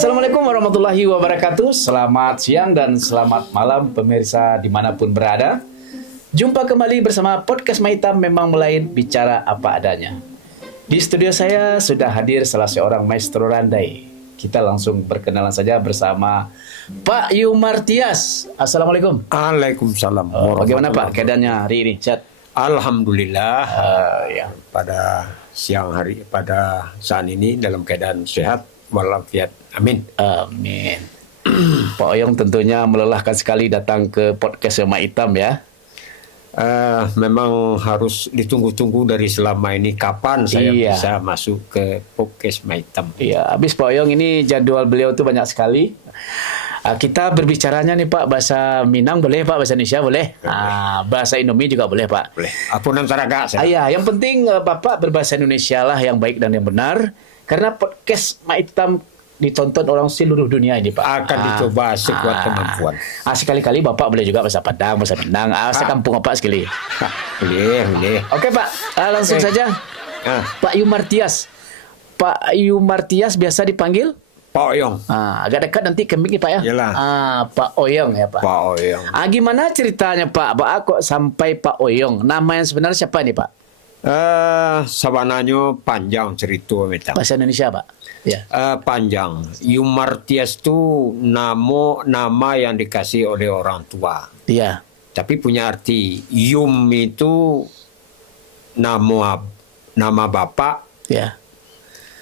Assalamualaikum warahmatullahi wabarakatuh. Selamat siang dan selamat malam pemirsa dimanapun berada. Jumpa kembali bersama Podcast Maitam Memang Melain Bicara Apa Adanya. Di studio saya sudah hadir salah seorang maestro randai. Kita langsung berkenalan saja bersama Pak Yumar Tias. Assalamualaikum. Waalaikumsalam. Bagaimana Pak keadaannya hari ini? Sehat? Alhamdulillah. Ya. Pada siang hari, pada saat ini dalam keadaan sehat walafiat. Amin. Amin. Pak Oyong tentunya melelahkan sekali datang ke podcast Maitam ya. Memang harus ditunggu-tunggu dari selama ini kapan saya Iya. bisa masuk ke podcast Maitam. Iya, habis Pak Oyong ini jadwal beliau tuh banyak sekali. Kita berbicaranya nih Pak, bahasa Minang boleh Pak, bahasa Indonesia boleh. Bahasa Indomie juga boleh Pak. Boleh. Apunan Saraga saya. Iya, yang penting Bapak berbahasa Indonesia lah yang baik dan yang benar. Karena podcast Maitam ditonton orang seluruh dunia ini Pak. Akan dicoba sekuat kemampuan. Sekali-kali Bapak boleh juga bahasa Padang, bahasa Minang, bahasa kampung apa sekali. Boleh. Oke Pak, langsung saja. Pak Yumar Tias. Pak Yumar Tias biasa dipanggil? Pak Oyong. Agak dekat nanti ke mic nih Pak ya. Yalah. Pak Oyong ya Pak. Pak Oyong. Gimana ceritanya Pak? Kok sampai Pak Oyong? Nama yang sebenarnya siapa nih Pak? Sabananya panjang cerita Maitam. Bahasa Indonesia Pak. Ya. Panjang. Yumar Tias itu nama yang dikasih oleh orang tua. Iya. Tapi punya arti. Yum itu nama bapak. Ya.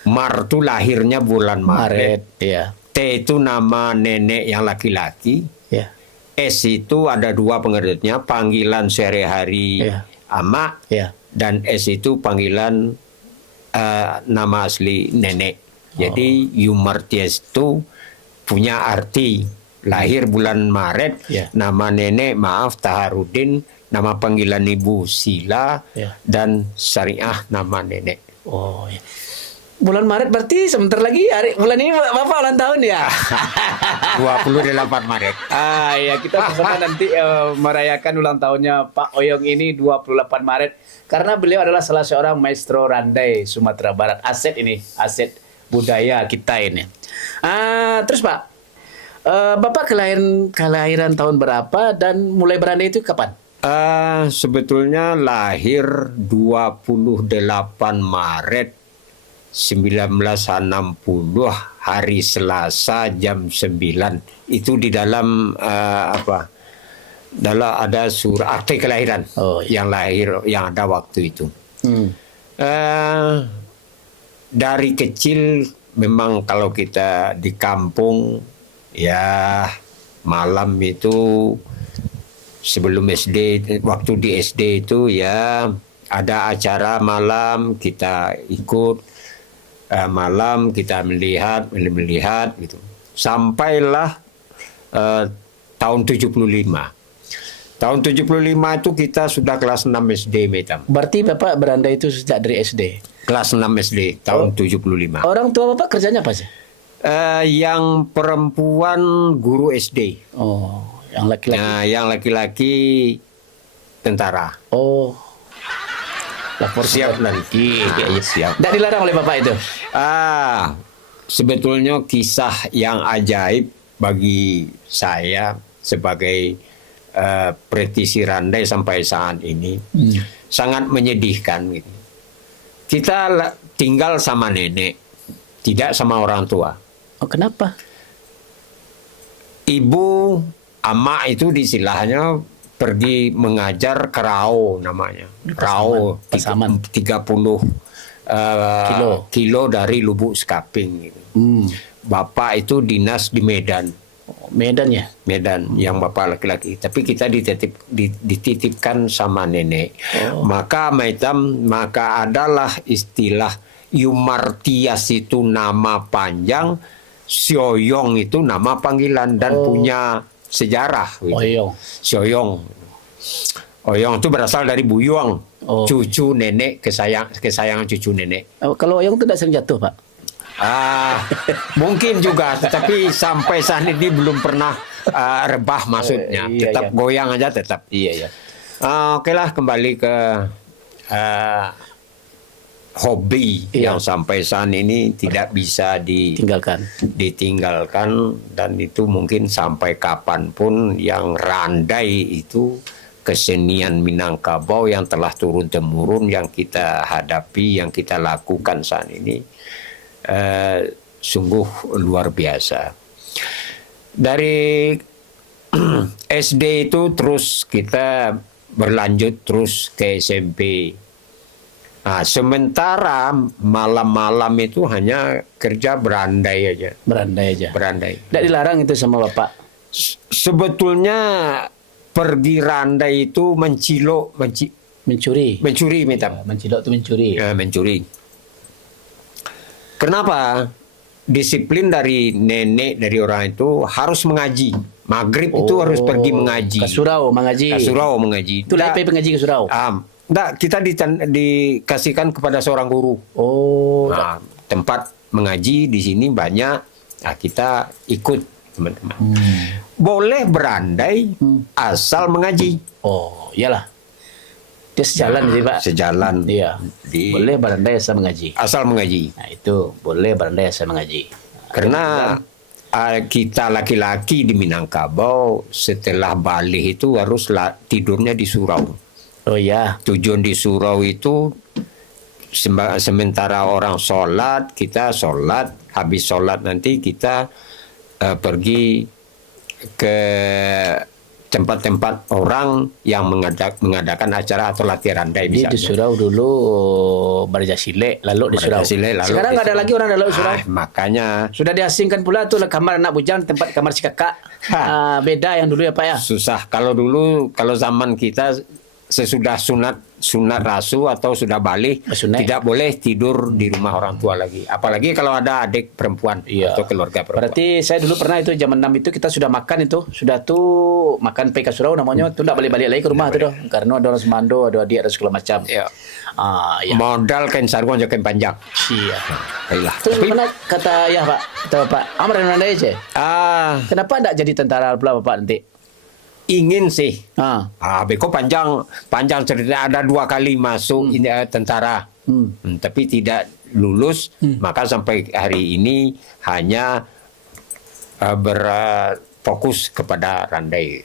Mar itu lahirnya bulan Maret. Iya. T itu nama nenek yang laki-laki. Ya. S itu ada dua pengertiannya. Panggilan sehari-hari Iya. ama. Ya. Dan S itu panggilan nama asli nenek. Jadi Yumar Tias itu punya arti lahir bulan Maret. Ya. Nama nenek Taharudin. Nama panggilan ibu Sila. Ya. Dan Syariah nama nenek. Oh. Ya. Bulan Maret berarti sebentar lagi bulan ini Bapak ulang tahun ya. 28 Maret. Ya kita bersama nanti merayakan ulang tahunnya Pak Oyong ini 28 Maret karena beliau adalah salah seorang maestro randai Sumatera Barat. Aset budaya kita ini. Terus Pak, Bapak kelahiran tahun berapa dan mulai berandai itu kapan? Sebetulnya lahir 28 Maret 1960 hari Selasa jam 9. Itu di dalam dalam ada surat akte kelahiran yang lahir yang ada waktu itu. Dari kecil memang kalau kita di kampung ya malam itu sebelum SD, waktu di SD itu ya ada acara malam kita ikut. Malam kita melihat gitu. Sampailah tahun 75. Tahun 75 itu kita sudah kelas 6 SD Maitam. Berarti Bapak berandai itu sejak dari SD? Kelas 6 SD tahun 75. Orang tua Bapak kerjanya apa sih? Yang perempuan guru SD. Oh, yang laki-laki. Nah, yang laki-laki tentara. Oh. Lapor Siap nanti. Siap. Tidak dilarang oleh Bapak itu? Sebetulnya kisah yang ajaib bagi saya sebagai praktisi randai sampai saat ini. Sangat menyedihkan. Gitu. Kita tinggal sama nenek, tidak sama orang tua. Oh, kenapa? Ibu, ama itu istilahnya pergi mengajar ke Rau namanya. Rau 30 kilo dari Lubuk Sekaping. Gitu. Bapak itu dinas di Medan. Medan ya? Medan, yang bapak laki-laki. Tapi kita dititipkan sama nenek. Maka adalah istilah Yumar Tias itu nama panjang, Sioyong itu nama panggilan dan punya sejarah. Gitu. Sioyong. Oyong itu berasal dari Buyuang, cucu nenek, kesayangan cucu nenek. Kalau Oyong itu tidak sering jatuh Pak? Mungkin juga, tetapi sampai saat ini belum pernah rebah maksudnya. Tetap goyang aja tetap. Iya. Oke lah, kembali ke hobi Iya. yang sampai saat ini tidak bisa ditinggalkan, dan itu mungkin sampai kapanpun yang randai itu kesenian Minangkabau yang telah turun-temurun yang kita hadapi, yang kita lakukan saat ini sungguh luar biasa. Dari SD itu terus kita berlanjut terus ke SMP. Nah, sementara malam-malam itu hanya kerja berandai aja. Berandai aja. Berandai. Tidak dilarang itu sama Bapak. Sebetulnya pergi randai itu Mencuri. mencuri minta. Mencilok itu mencuri. Ya, mencuri. Kenapa? Disiplin dari nenek, dari orang itu harus mengaji. Maghrib itu harus pergi mengaji. Ke surau mengaji. Ke surau mengaji. Itu lah pengaji ke surau. Enggak, kita dikasihkan kepada seorang guru. Oh, Nah, tempat mengaji di sini banyak. Nah, kita ikut, teman-teman. Boleh berandai asal mengaji. oh, iyalah. Dia sejalan sih, Pak. Sejalan. Iya. Boleh berandai asal mengaji. Asal mengaji. Nah, itu boleh berandai asal mengaji. Karena kita laki-laki di Minangkabau setelah balik itu harus tidurnya di surau. Oh iya. Tujuan di surau itu sementara orang sholat, kita sholat, habis sholat nanti kita pergi ke tempat-tempat orang yang mengadakan acara atau latihan randai. Jadi di surau dulu Barjasile, lalu di surau. Sekarang nggak ada lagi orang lalu di surau. Makanya Sudah diasingkan pula tuh kamar anak bujang, tempat kamar si kakak. Beda yang dulu ya Pak ya. susah. Kalau dulu, kalau zaman kita sesudah sunat rasu atau sudah balik, Sunat. tidak boleh tidur di rumah orang tua lagi. Apalagi kalau ada adik perempuan atau keluarga perempuan. Berarti saya dulu pernah itu zaman 6 itu kita sudah makan itu, sudah tuh makan PK Surau namanya, tuh enggak balik-balik lagi ke rumah tuh, karena ada orang semando, ada adik, ada segala macam. Ya. Ya. Modal kain sarung aja kain panjang. Iya. Baiklah. Terus mana kata ya Pak, kata Bapak, Amr dan aja. Kenapa enggak jadi tentara pula Bapak nanti? Ingin sih. Ah. Beko panjang cerita, ada 2 kali masuk tentara. Tapi tidak lulus, maka sampai hari ini hanya berfokus kepada randai.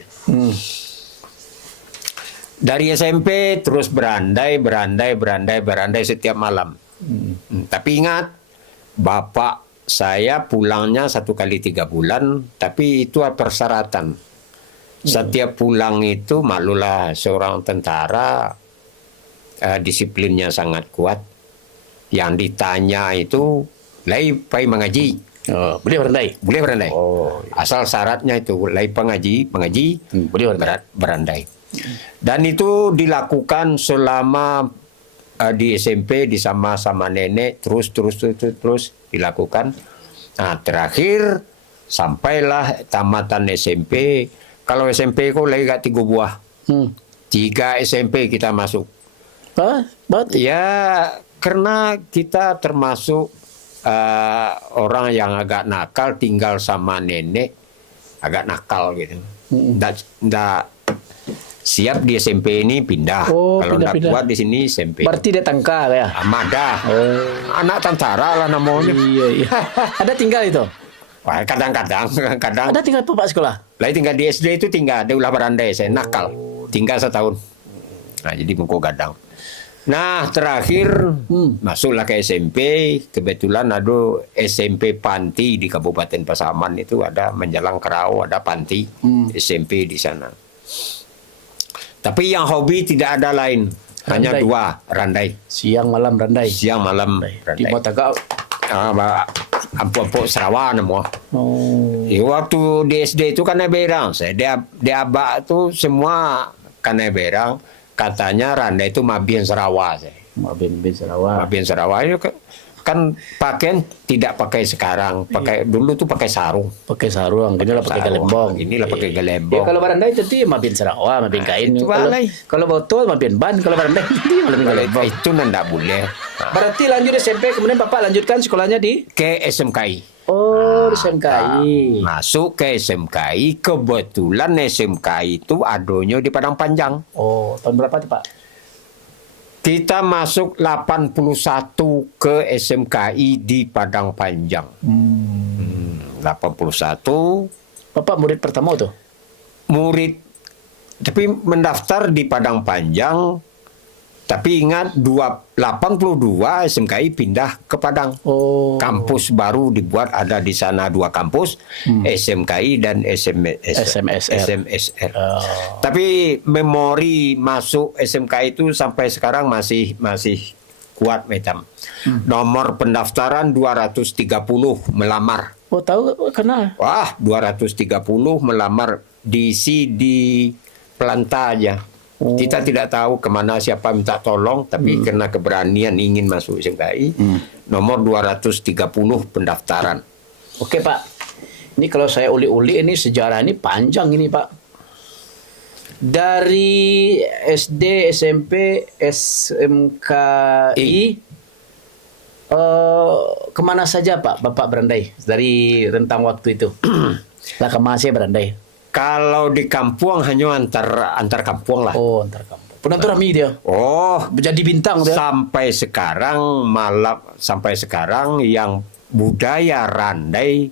Dari SMP terus berandai setiap malam. Tapi ingat, bapak saya pulangnya 1 kali 3 bulan, tapi itu persyaratan. Setiap pulang itu maklumlah seorang tentara disiplinnya sangat kuat. Yang ditanya itu, lai pai mengaji. Boleh berandai. Boleh berandai. Oh, iya. Asal syaratnya itu lai mengaji, boleh berandai. berandai. Dan itu dilakukan selama di SMP di sama nenek, terus dilakukan. Nah, terakhir sampailah tamatan SMP. Kalau SMP kok lagi 3 buah. 3 SMP kita masuk. Ya, karena kita termasuk orang yang agak nakal, tinggal sama nenek, agak nakal gitu. Nggak siap di SMP ini pindah. Kalau nggak kuat di sini SMP. Berarti dia tangkal ya? Amada. Anak tentara lah namanya. Iya. Ada tinggal itu? Wah, kadang-kadang. Ada tinggal Bapak sekolah? Lagi tinggal di SD itu tinggal, dia ulah berandai, saya nakal. Tinggal 1 tahun. Nah, jadi mengko gadang. Nah, terakhir masuklah ke SMP. Kebetulan ada SMP Panti di Kabupaten Pasaman itu, ada menjelang Kerau, ada Panti SMP di sana. Tapi yang hobi tidak ada lain, hanya 2, randai. Siang malam randai. Siang malam Di randai. Botagau. Ampuk-ampuk Sarawak nama. Waktu di SD itu kan berang. Saya di abak tu semua kan berang. Katanya randai itu Mabien Sarawak. Mabien Sarawak. Mabien Sarawak itu kan pakaian tidak pakai sekarang. Pakai dulu tuh pakai sarung. Pakai sarung, inilah pakai galembong. Inilah pakai galembong. Ya, kalau barandai tadi Mabien Sarawak, Mabien kain. Itu balai. Kalau botol Mabien ban, kalau barandai tadi Mabien galembong. Itu ndak boleh. Berarti lanjut SMP, kemudian Bapak lanjutkan sekolahnya di Ke SMKI. Oh, di SMKI. Masuk ke SMKI, kebetulan SMKI itu adonyo di Padang Panjang. Oh, tahun berapa tuh Pak? Kita masuk 81 ke SMKI di Padang Panjang. 81 Bapak murid pertama tuh? murid, tapi mendaftar di Padang Panjang. Tapi ingat 82 SMKI pindah ke Padang. Oh. Kampus baru dibuat, ada di sana 2 kampus, SMKI dan SMSR. Tapi memori masuk SMKI itu sampai sekarang masih kuat, Metam. Nomor pendaftaran 230 melamar. Oh, tahu kenal. Wah, 230 melamar, diisi di Pelanta aja. Kita tidak tahu kemana, siapa minta tolong, tapi karena keberanian ingin masuk SMKI, nomor 230 pendaftaran. Oke, Pak. Ini kalau saya uli-uli, ini sejarah ini panjang ini, Pak. Dari SD, SMP, SMKI, kemana saja, Pak, Bapak berandai dari rentang waktu itu? Lah kemana saya berandai? Kalau di kampung hanya antar kampung lah. Oh, antar kampung. Penentu dia. Oh, Menjadi bintang dia. sampai sekarang yang budaya randai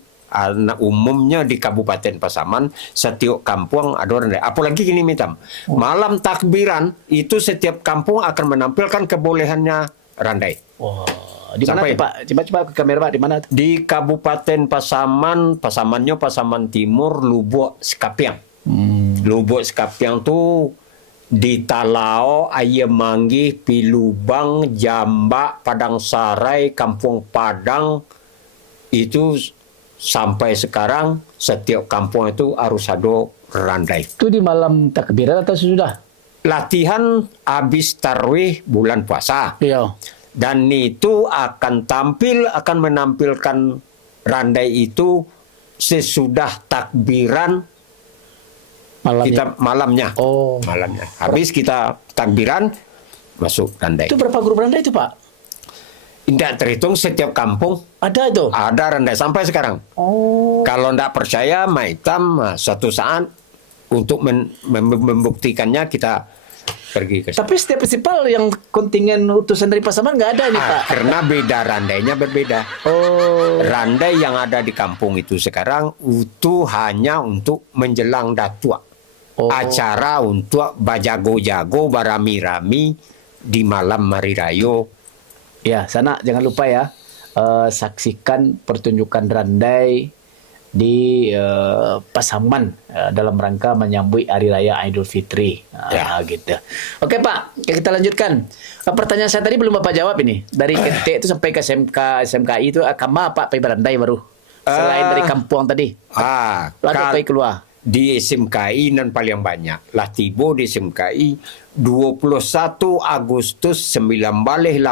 umumnya di Kabupaten Pasaman, setiap kampung ada randai. Apalagi gini, Mitam. Malam takbiran itu setiap kampung akan menampilkan kebolehannya randai. Wah, di mana Sampai- tuh, Pak? Coba ke kamera, Pak, di mana tuh? Di Kabupaten Pasamannya Pasaman Timur, Lubuk Sekapiang. Lubuk Sekapiang tuh di Talao, Ayemanggi, Pilubang, Jambak, Padang Sarai, Kampung Padang, itu sampai sekarang setiap kampung itu harus ada randai. Itu di malam takbiran atau sudah? Latihan habis tarwih bulan puasa. Iya. Dan itu akan menampilkan randai itu sesudah takbiran malamnya. Oh. Malamnya. Habis kita takbiran, masuk randai. Itu berapa grup randai itu, Pak? Tidak terhitung, setiap kampung Ada itu. ada randai sampai sekarang. Oh. Kalau tidak percaya, Maitam suatu saat untuk membuktikannya kita pergi ke sana. Tapi setiap festival yang kontingen utusan dari Pasaman nggak ada nih, Pak. Karena beda randainya berbeda. Oh. Randai yang ada di kampung itu sekarang itu hanya untuk menjelang datua. Oh. Acara untuk bajago-jago, barami-rami di malam Hari Raya. Ya, sana jangan lupa ya, saksikan pertunjukan randai di Pasaman dalam rangka menyambut Hari Raya Idul Fitri. Ya. Gitu. Oke, Pak, kita lanjutkan. Pertanyaan saya tadi belum Bapak jawab ini. Dari KT itu sampai ke SMKI itu kama Pak pergi berandai baru. Selain dari kampung tadi. Lalu pergi keluar. Di SMKI dan paling banyak. Lah tiba di SMKI 21 Agustus 1982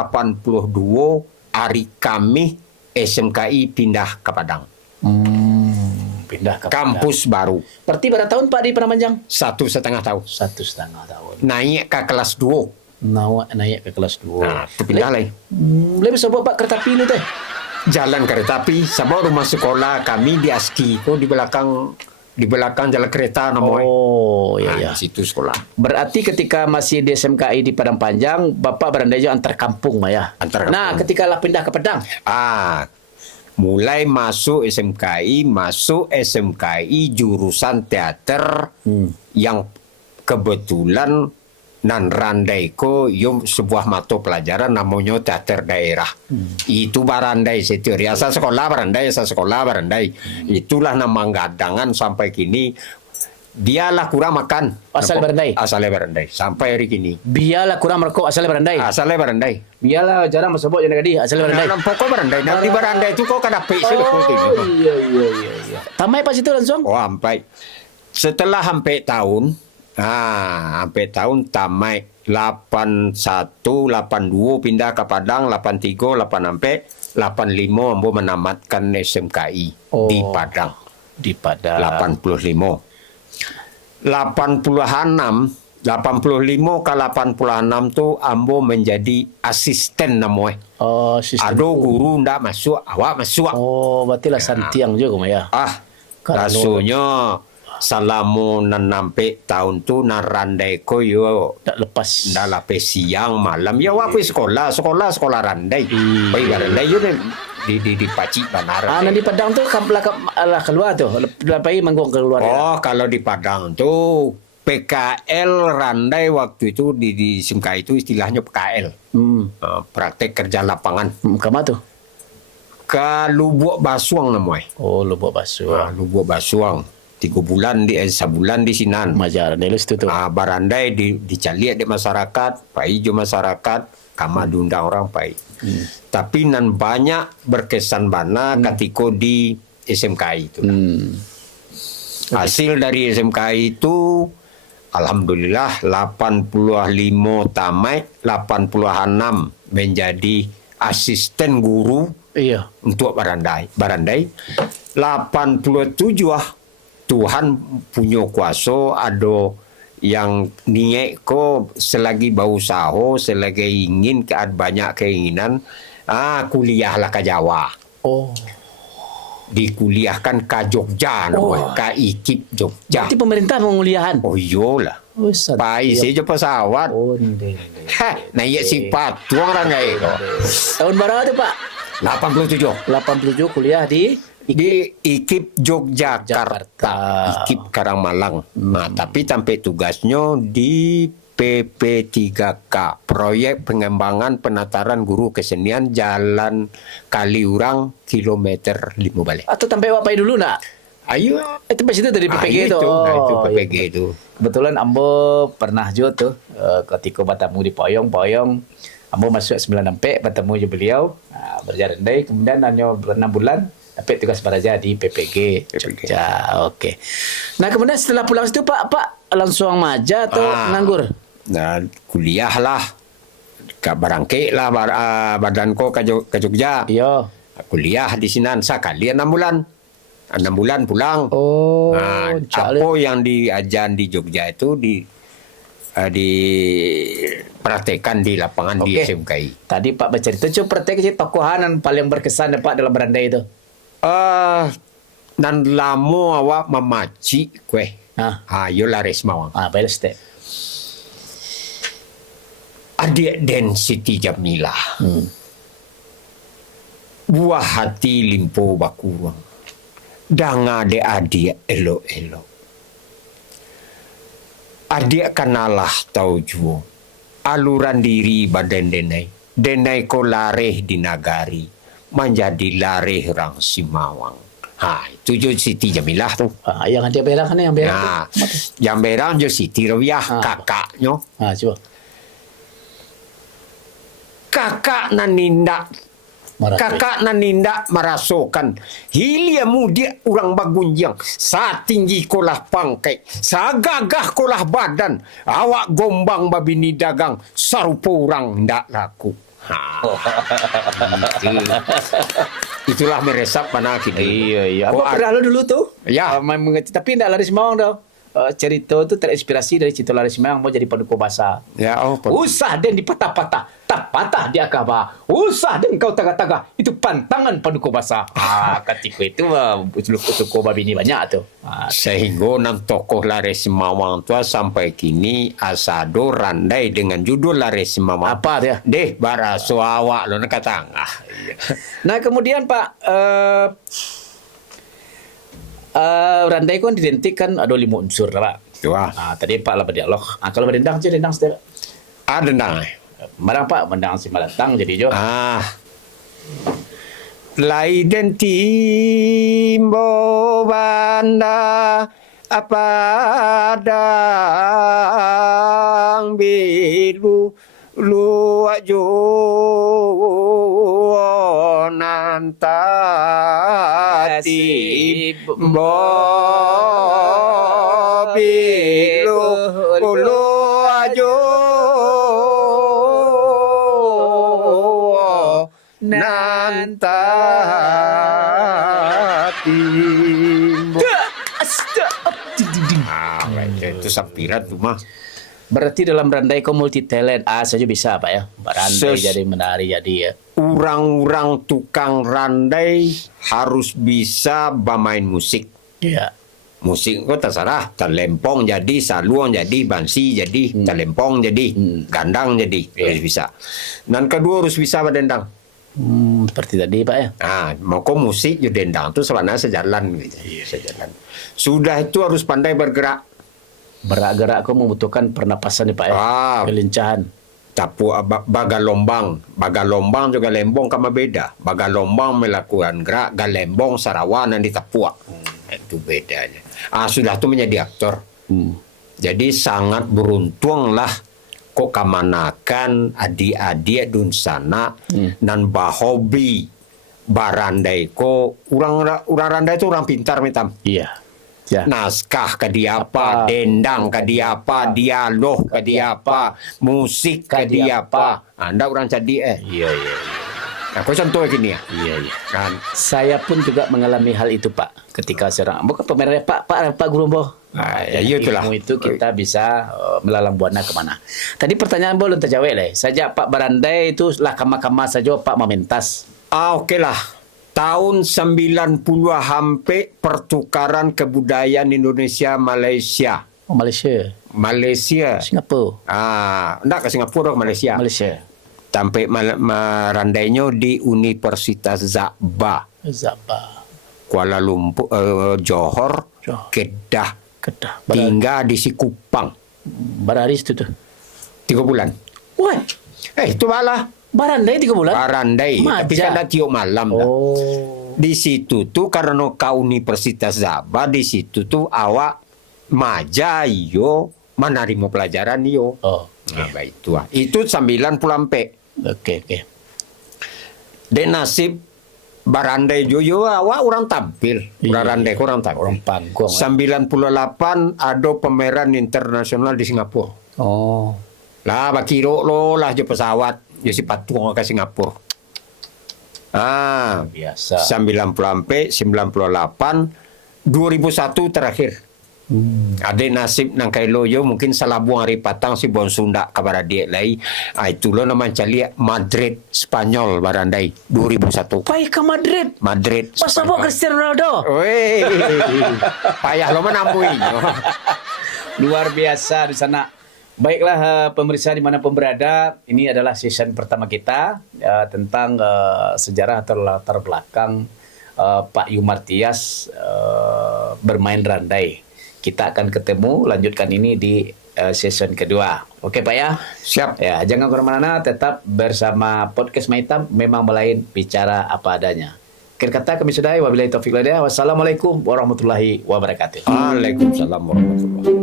hari Kamis SMKI pindah ke Padang. Pindah ke Kampus baru. Berarti berapa tahun Pak di Penamanjang? 1,5 tahun. 1,5 tahun. Naik ke kelas 2. Naik ke kelas 2. Nah, itu pindah lagi. Lebih bisa bawa Pak kereta api itu teh. Jalan kereta api, sama rumah sekolah kami di Aski. Di belakang jalan kereta namanya. Oh, iya, Nah, iya. di situ sekolah. Berarti ketika masih di SMKI di Padang Panjang, Bapak berandai juga antar kampung, Pak ya? Antar kampung. Nah, ketika lah pindah ke Padang. Mulai masuk SMKI jurusan teater yang kebetulan nan randai ko yung sebuah mata pelajaran namanya teater daerah. Itu barandai setiap asa sekolah barandai. Itulah nama gadangan sampai kini. Dialah kurang makan. Asalnya barandai sampai hari kini. Biarlah kurang merokok asalnya berandai. Asalnya barandai. Biarlah jarang masuk jangan gadi asalnya berandai. Pokok barandai. Nanti barandai itu kok kada sih. Iya. Tamai pas itu langsung? Oh, sampai setelah sampai tahun tamai 81, 82 pindah ke Padang, 83, 84, 85 ambo menamatkan SMKI di Padang. Di Padang. 85 ke 86 tuh ambo menjadi asisten namanya. Oh, sistem. Ada guru ndak masuk, awak masuk. Oh, berarti lah santiang juga, Mak ya. Rasanya Selama nampe tahun tu randai ko yo Tak lepas. ndak lape siang malam ya waktu sekolah randai. Pai randai yo di Pacik Banara. Nanti Padang tu lah keluar tu. Lapai manggung keluar. Oh, kalau di Padang tuh PKL randai waktu itu di SMK itu istilahnya PKL. Praktek kerja lapangan. Kemana tu? Ke Lubuk Basuang namanya. Oh, Lubuk Basuang. Lubuk Basuang. 3 bulan sebulan di Sinan. Majar Nelis tu. Barandai dicaliak di masyarakat, pai jo masyarakat, kama diundang orang pai. Tapi nan banyak berkesan bana ketika di SMK itu. Hasil dari SMK itu alhamdulillah 85 tamat, 86 menjadi asisten guru Iya. untuk Barandai. 87 Tuhan punya kuasa ada yang niat ko selagi berusaha, selagi ingin banyak keinginan, kuliahlah ke Jawa. Oh. Dikuliahkan ke Jogja, ke IKIP Jogja. Berarti pemerintah menguliahan. Oh iyalah. Oh, Pai saja pesawat. Oh, Nah iya sifat tuang orang kayak itu. Tahun berapa tu, Pak? 87. 87 kuliah di IKIP Yogyakarta, IKIP Karangmalang. Nah, tapi sampai tugasnya di PP3K, proyek pengembangan penataran guru kesenian Jalan Kaliurang kilometer 5 balik. Atau sampai wapai dulu nak? Ayo, Itu pas itu dari PPG itu. itu PPG iya. itu. Kebetulan Ambo pernah juga tuh ketika bertemu di Poyong. Ambo masuk 96 bertemu je beliau, berjalan dai, kemudian hanya 6 bulan dapat tugas beraja di PPG Jogja. Okey. Nah, kemudian setelah pulang situ Pak langsung maja atau nganggur? Nah, kuliah lah. Barangke lah badanku ke Jogja. Iya. Kuliah di Sinan sekali 6 bulan. 6 bulan pulang. Oh, apa yang diajar di Jogja itu dipraktekkan di lapangan di SMKI. Tadi Pak bercerita coba praktek tokohan yang paling berkesan Pak dalam berandai itu. Dan lamo awak memaci kue. Yo laris mawang. Baik step. Adik Den Siti Jamilah. Buah hati limpo bakurang. Dang adik-adik elok-elok. Adik kanalah tahu juo. Aluran diri badan denai. Denai ko lareh di nagari. Menjadi lareh orang Simawang. Itu jo Siti Jamilah tu. Yang dia berang kan yang berang. Nah, yang berang jo Siti Rawiah, kakaknya. Coba. Kakak nanindak merasakan hilia mudia orang bagunjang sa tinggi kolah pangkai sa gagah kolah badan awak gombang babini dagang sarupa orang ndak laku. Itulah meresap pada kini. Iya. Apa pernah dulu tuh? Ya. Tapi ndak laris mawang dah. Cerita itu terinspirasi dari cerita laris mawang mau jadi paduka bahasa. Ya, Usah dan dipatah-patah, tak patah di akaba. Usah dan kau tagak-tagak. Itu pantangan paduka bahasa. Ketika itu usul babi ini banyak tuh. Sehingga enam tokoh laris mawang tua sampai kini asado randai dengan judul laris mawang. Apa dia? Deh baraso awak lo nak tangah. Nah kemudian Pak randai kan didentikan ada 5 unsur Pak. Wah. Tadi Pak lah berdialog. Kalau berdendang je dendang sedang. Dendang. Marang Pak mendang si malatang jadi jo. Lai den timbo banda apa dang bilu lu ajo nantati bo bilu lu ajo nantati itu sampiran tuh mah. Berarti dalam randai kau multi talent saja bisa Pak ya. Randai jadi menari jadi ya. Orang-orang tukang randai harus bisa bermain musik. Iya. Musik kok terserah, terlempong jadi, saluang jadi, bansi jadi, terlempong jadi, gandang jadi, harus bisa. Dan kedua harus bisa berdendang. Seperti tadi Pak ya. Nah, mau kok musik juga dendang tuh sebenarnya sejalan gitu. Sejalan. Sudah itu harus pandai bergerak. Bergerak kok membutuhkan pernapasan nih Pak ya. Kelincahan. Tapu bagalombang juga lembong kama beda. Bagalombang melakukan gerak, galembong sarawanan di Tapua. Itu bedanya. Sudah tuh menjadi aktor. Jadi sangat beruntung lah kok kamanakan adik-adik dun sana dan bahobi barandai ko orang randai itu orang pintar mitam. Iya. Ya. Naskah ke dia apa, dendang ke dia apa, dialog ke dia apa, musik ke dia apa. Anda orang jadi Iya. Aku contoh gini ya. Iya. Kan. Saya pun juga mengalami hal itu Pak. Ketika seorang bukan pemerintah Pak Gurumbo. Ya itulah. Ilmu itu kita bisa melalang buana kemana. Tadi pertanyaan belum terjawab lah. Saja Pak Barandai itu lah kama-kama saja Pak mementas. Oke lah. Tahun 90 hampir pertukaran kebudayaan Indonesia Malaysia. Oh Malaysia. Malaysia. Singapura. Enggak ke Singapura, ke Malaysia. Malaysia. Sampai merandainya di Universitas Zabah. Kuala Lumpur, Johor, Kedah. Tinggal di Sikupang. Berapa hari itu tuh? 3 bulan. Wah. Itu malah. Barandai 3 bulan? Barandai. Tapi saya dah tiup malam dah. Di situ tuh karena kau Universitas Zabah, di situ tuh awak maja yo menerima pelajaran yo. Baik itu. Itu 90 ampe. Oke. Dan nasib Barandai Joyo awak orang tampil. Barandai orang tampil. Orang panggung. 98 ada pameran internasional di Singapura. Lah bakiro lo lah je pesawat. Je si patung ke Singapura. Biasa. 90 sampai 98 2001 terakhir. Ada nasib nang kai loyo mungkin salah buang hari patang si bon Sunda kabar dia lai. Itu lo nama cali Madrid Spanyol Barandai 2001. Pai ke Madrid. Masa bawa Cristiano Ronaldo. Weh. Payah lo menambui. Luar biasa di sana. Baiklah pemirsa dimanapun berada, ini adalah season pertama kita tentang sejarah atau latar belakang Pak Yumar Tias bermain randai. Kita akan ketemu, lanjutkan ini di season kedua. Oke Pak ya? Siap. Ya, jangan kemana-mana, tetap bersama Podcast Maitam, memang melain bicara apa adanya. Akhir kata kami sudahi, wabillahi taufiq wal hidayah. Wassalamualaikum warahmatullahi wabarakatuh. Waalaikumsalam warahmatullahi wabarakatuh.